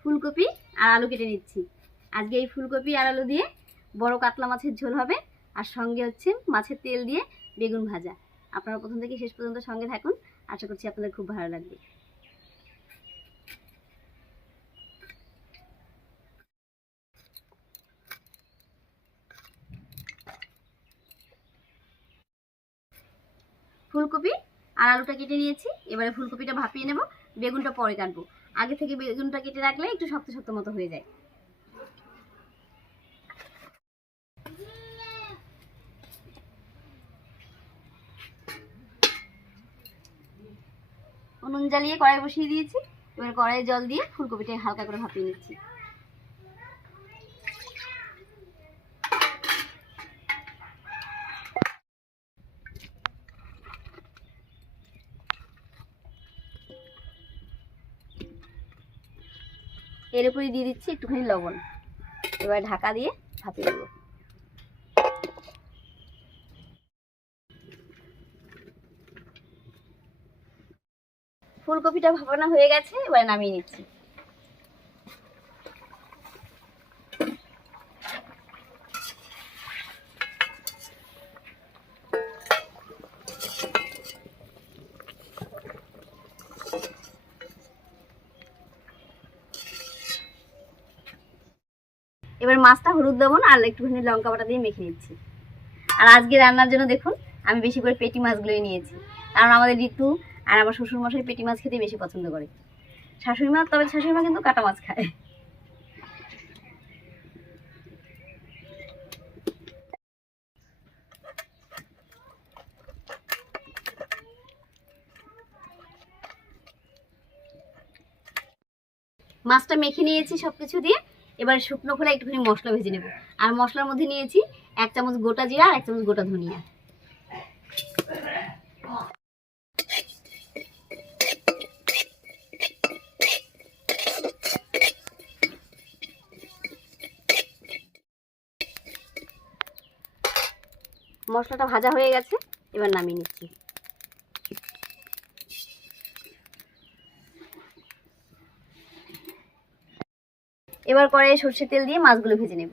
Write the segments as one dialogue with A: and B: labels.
A: ফুলকপি আর আলু কেটে নিচ্ছি। আজকে এই ফুলকপি আর আলু দিয়ে বড় কাতলা মাছের ঝোল হবে আর সঙ্গে হচ্ছে মাছের তেল দিয়ে বেগুন ভাজা। আপনারা প্রথম থেকে শেষ পর্যন্ত সঙ্গে থাকুন। আশা করছি আপনাদের খুব ভালো লাগবে। ফুলকপি আর আলুটা কেটে নিয়েছি। এবারে ফুলকপিটা ভাপিয়ে নেব। বেগুনটা পরে কাটবো। আগে থেকে বেগুনটা কেটে রাখলে একটু শক্ত শক্ত মতো হয়ে যায়। নুন জ্বালিয়ে কড়াই বসিয়ে দিয়েছি। এবার কড়াইয়ে জল দিয়ে ফুলকপিটা হালকা করে ভাপিয়ে নিচ্ছি। এর উপরে দিয়ে দিচ্ছি একটুখানি লবণ। এবার ঢাকা দিয়ে ভাপিয়ে দেবো ফুলকপিটা ভাপানো হয়ে গেছে, এবার নামিয়ে নিচ্ছি। এবার মাছটা হলুদ লবণ আর একটুখানি লঙ্কা বাটা দিয়ে মেখে নিচ্ছি। আর আজকে রান্নার জন্য দেখুন, আমি বেশি করে পেটি মাছগুলোই নিয়েছি। কারণ আমাদের ঋতু আর আমার শ্বশুর মশাই পেটি মাছ খেতে বেশি পছন্দ করে। শাশুড়ি মা তবে শাশুড়ি মা কিন্তু কাটা মাছ খায়। মাছটা মেখে নিয়েছি সব কিছু দিয়ে। এবার শুকনো খোলা একটুখানি মশলা ভেজে নেব। আর মশলার মধ্যে নিয়েছি এক চামচ গোটা জিরা, আর এক চামচ গোটা ধনিয়া। মশলাটা ভাজা হয়ে গেছে, এবার নামিয়ে নিচ্ছি। এবার কড়াইয়ে সর্ষের তেল দিয়ে মাছগুলো ভেজে নেব।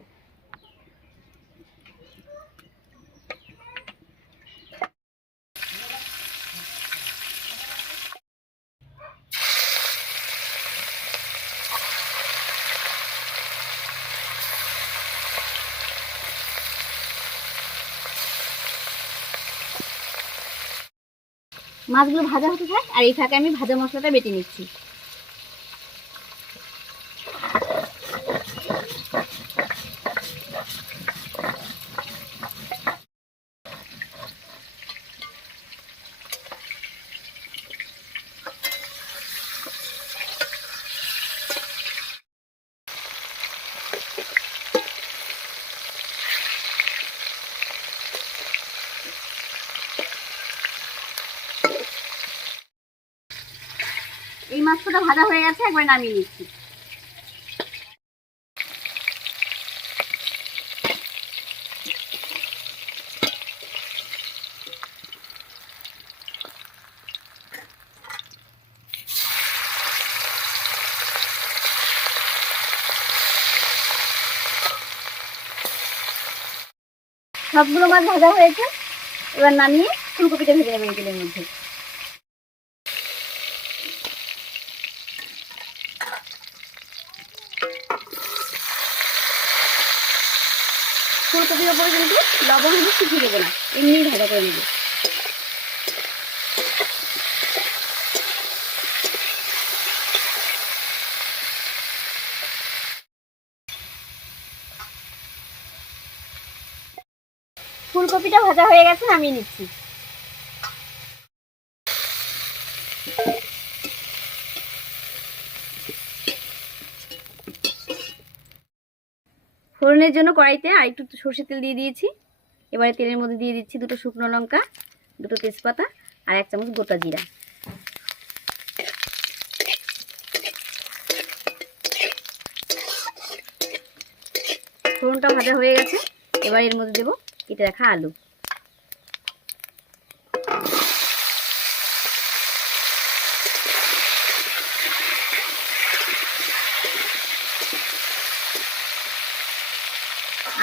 A: মাছগুলো ভাজা হতে থাক, আর এই ফাঁকে আমি ভাজা মশলাটা বেটে নিচ্ছি। এই মাছটা ভাজা হয়ে গেছে একবার নামিয়ে নিচ্ছি। সবগুলো মাছ ভাজা হয়েছে। এবার নামিয়ে ফুলকপিটা ভেজে নেবেন তেলের মধ্যে। ফুলকপির ওপরে কিন্তু লবণ হলুদ শিখিয়ে দেবো না এমনি ভাজা করে নেব ফুলকপিটা ভাজা হয়ে গেছে, নামিয়ে নিচ্ছি। ফোড়নের জন্য কড়াইতে আর একটু সর্ষের তেল দিয়ে দিয়েছি। এবারে তেলের মধ্যে দিয়ে দিচ্ছি দুটো শুকনো লঙ্কা, দুটো তেজপাতা আর এক চামচ গোটা জিরা। ফোড়নটা ভাজা হয়ে গেছে, এবার এর মধ্যে দেবো কেটে রাখা আলু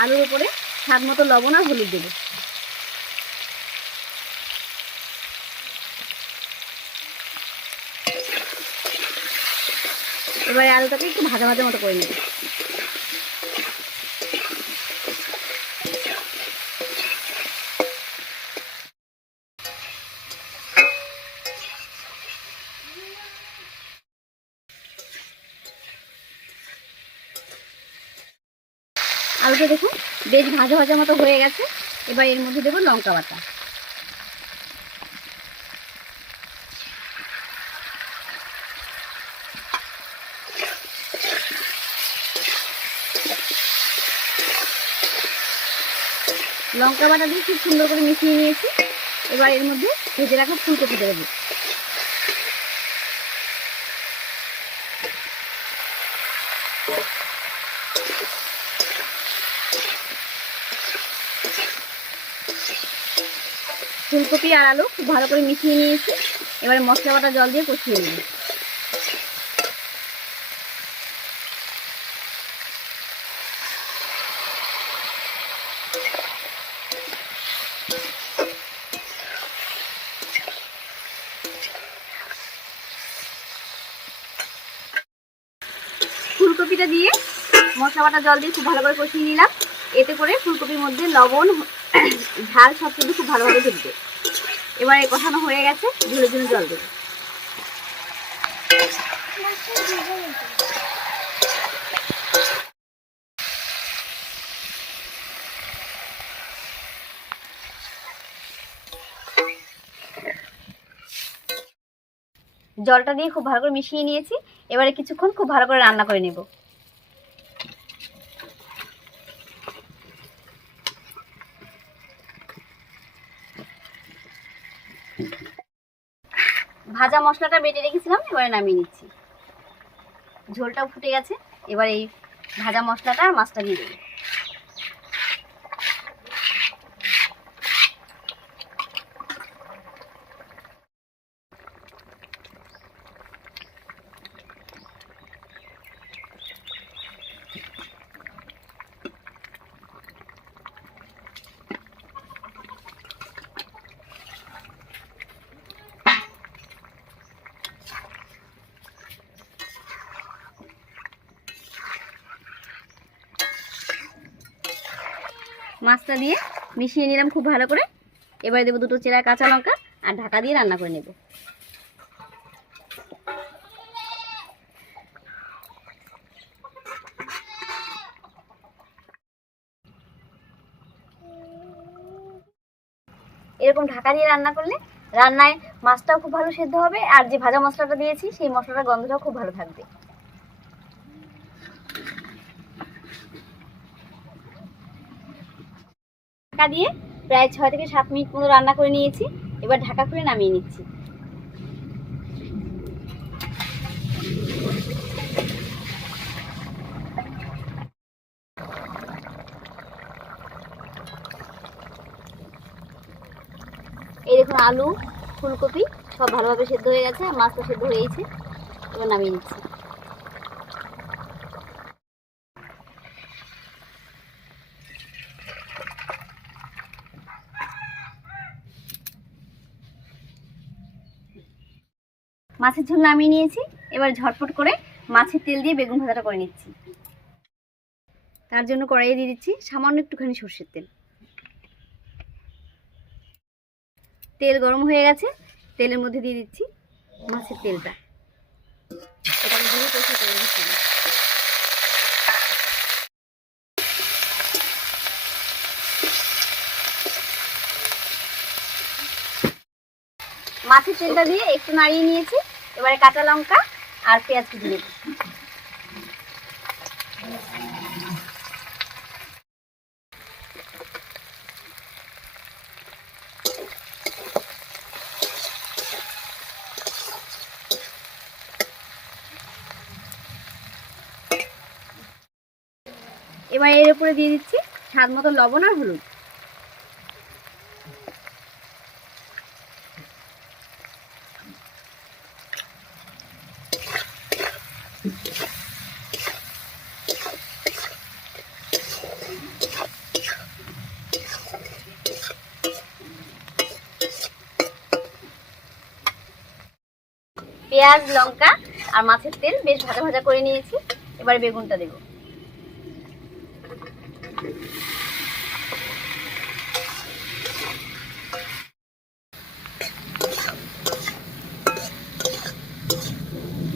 A: আলুর উপরে স্বাদ মতো লবণ আর হলুদ দেবো। এবার আলুটাকে একটু ভাজা ভাজা মতো করে নেব। আলুটা দেখুন, বেশ ভাজা ভাজা মতো হয়ে গেছে। এবার এর মধ্যে দেবো লঙ্কা বাটা। লঙ্কা বাটা দিয়ে খুব সুন্দর করে মিশিয়ে নিয়েছি। এবার এর মধ্যে ভেজে রাখা ফুলকপি দেবো। ফুলকপি আর আলু খুব ভালো করে মিশিয়ে নিয়েছি। এবারে মশলা বাটা জল দিয়ে কষিয়ে নেব। ফুলকপিটা দিয়ে মশলা বাটা জল দিয়ে খুব ভালো করে কষিয়ে নিলাম। এতে করে ফুলকপির মধ্যে লবণ ঝাল সব কিছু খুব ভালোভাবে ঢুকবে। এবার এই কষানো হয়ে গেছে ঝুলের জন্য জল দেবে। জলটা দিয়ে খুব ভালো করে মিশিয়ে নিয়েছি। এবারে কিছুক্ষণ খুব ভালো করে রান্না করে নেব। ভাজা মশলাটা বেটে রেখেছিলাম, এবারে নামিয়ে নিচ্ছি। ঝোলটাও ফুটে গেছে, এবার এই ভাজা মশলাটা আর মাছটা দিয়ে দেবো। মাছটা দিয়ে মিশিয়ে নিলাম খুব ভালো করে। এবারে দেবো দুটো চেরা কাঁচা লঙ্কা আর ঢাকা দিয়ে রান্না করে নেব। এরকম ঢাকা দিয়ে রান্না করলে রান্নায় মাছটাও খুব ভালো সেদ্ধ হবে, আর যে ভাজা মশলাটা দিয়েছি, সেই মশলাটার গন্ধটাও খুব ভালো থাকবে। ঢাকা দিয়ে প্রায় ছয় থেকে সাত মিনিট মতো রান্না করে নিয়েছি। এবার ঢাকা খুলে নামিয়ে নিচ্ছি। এই দেখুন আলু, ফুলকপি সব ভালোভাবে সেদ্ধ হয়ে গেছে মাছটা সেদ্ধ হয়েছে এবার নামিয়ে নিচ্ছি। মাছের ঝোল নামিয়ে নিয়েছি। এবার ঝটপট করে মাছের তেল দিয়ে বেগুন ভাজাটা করে নিচ্ছি। তার জন্য কড়াইয়ে দিয়ে দিচ্ছি সামান্য একটুখানি সর্ষের তেল। তেল গরম হয়ে গেছে। তেলের মধ্যে দিয়ে দিচ্ছি মাছের তেলটা। দিয়ে মাছের তেলটা দিয়ে একটু নাড়িয়ে নিয়েছি। এবারে কাঁচা লঙ্কা আর পেঁয়াজ কুচি দেবো। এবার এর উপরে দিয়ে দিচ্ছি স্বাদ মতো লবণ আর হলুদ। পেঁয়াজ, লঙ্কা আর মাছের তেল বেশ ভাজা ভাজা করে নিয়েছি। এবার বেগুনটা দেব।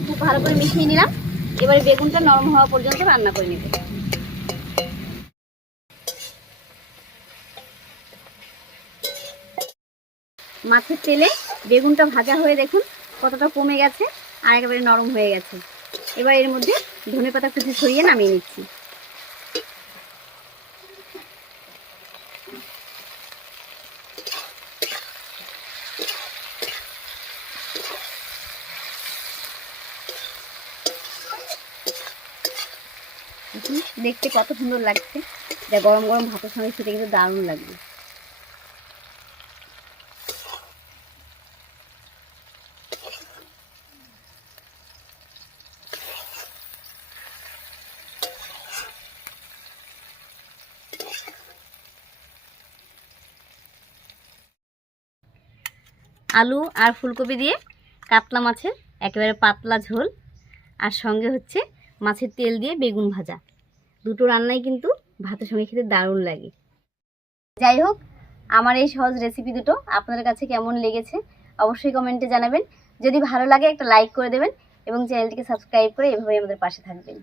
A: খুব ভালো করে মিশিয়ে নিলাম। এবারে বেগুনটা নরম হওয়া পর্যন্ত রান্না করে নেব মাছের তেলে বেগুনটা ভাজা হয়ে দেখুন কতটা কমে গেছে আর একেবারে নরম হয়ে গেছে। এবার এর মধ্যে ধনে পাতা কুচি ছড়িয়ে নামিয়ে নিচ্ছি দেখুন, দেখতে কত সুন্দর লাগছে। যা গরম গরম ভাতের সঙ্গে খেতে কিন্তু দারুণ লাগবে। আলু আর ফুলকপি দিয়ে কাতলা মাছের একেবারে পাতলা ঝোল, আর সঙ্গে হচ্ছে মাছের তেল দিয়ে বেগুন ভাজা। দুটো রান্নাই কিন্তু ভাতের সঙ্গে খেতে দারুণ লাগে। যাই হোক, আমার এই সহজ রেসিপি দুটো আপনাদের কাছে কেমন লেগেছে অবশ্যই কমেন্টে জানাবেন। যদি ভালো লাগে একটা লাইক করে দেবেন এবং চ্যানেলটিকে সাবস্ক্রাইব করে এভাবেই আমাদের পাশে থাকবেন।